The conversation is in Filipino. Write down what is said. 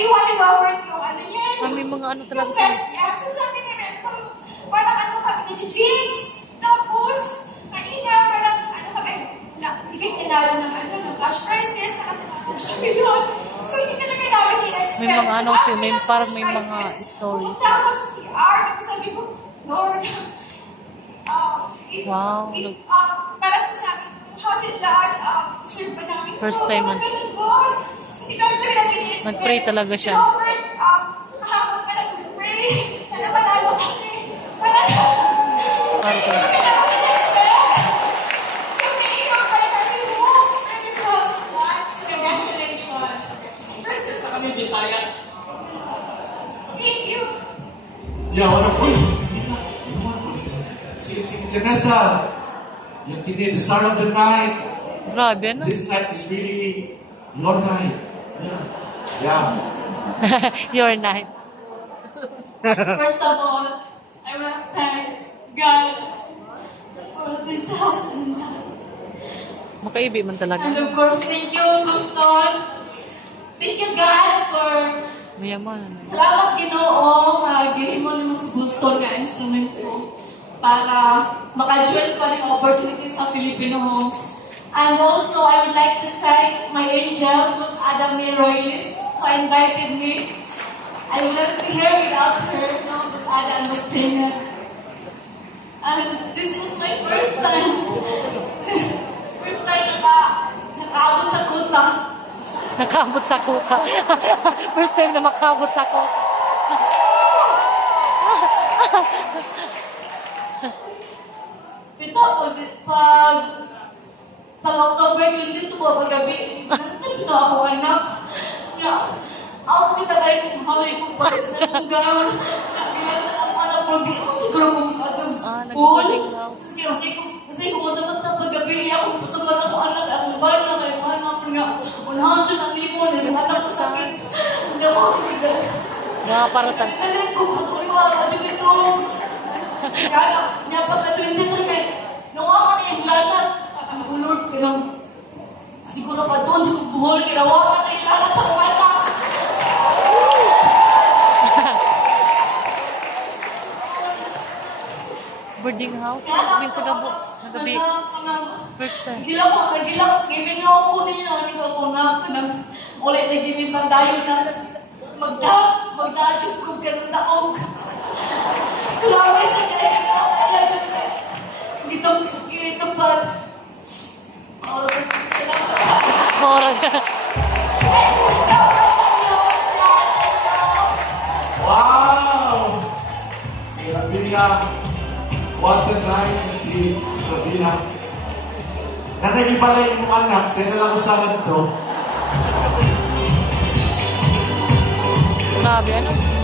naiwan ni Robert yung ano niya. May mga ano talaga. Yung fest niya. So sabi ni Red, parang ano kami na Jinx. Tapos, kanina parang ano kami, bigay tinalo ng ano, ng cash prizes. Nakatapos kami doon. So hindi talaga namin in-expect. May mga ano, parang may mga stories. Tapos si R, sabi ko, Lord, wow. parang sabi ko, how's it that? Serve ba namin? First time man. Nag-pray talaga siya. Robert, kahapon ka nag-pray. Sana manalo kami. Parang thank you. Yeah, wonderful. See, Janessa, you can be the start of the night. Grabe, ano? This night is really your night. Yeah. Your night. First of all, I want to thank God for this house and life. Makaibi man talaga. And of course, thank you, Guston. Thank you, God, for Mayaman. salamat Ginoo, gihimo nimo si Guston nga instrumento para maka-join ko ng opportunity sa Filipino Homes. And also, I would like to thank my angel, who's Adami Roylis, who invited me. I would not be here without her, no, Miss Ada and Miss Trainer. And this is my first time. First time nakaabot sa kuta. Nakaabot sa kuka. First time na makaabot sa kuka. Ito, pag October 22 ba paggabi, nantag na ako anak. Ako kita kayo kung malay kong palit na kong gawin. Nakilala ako anak, problema siguro kung atong school. Kasi kung matang paggabi, ako putugan ako anak, akong bala, kayo anak nga. Unahan siya ng limon, anak sa sakit. Hindi ako makikita. Mga paratan. Galing ko, patuloy ako dyan ito. Kaya, niya pagka-23 kayo, nawakan na yung lanat. Ang Lord, kailang siguro pa doon, siguro buhol, kinawakan na yung lanat sa kumata. Boarding house? Min sa gabo. Nagabi. First time. Nagilak, giving ako po niya. Hindi ko na, ulit na giving tandayon na magda-chuk ko ka ng taog. Grabe sa kaya na kaya chuk ka. Gitong pa. Salamat. Wow! Rabia, what a night indeed, Rabia. Nanay yung anak, sila lang usahan to. Grabe, ano?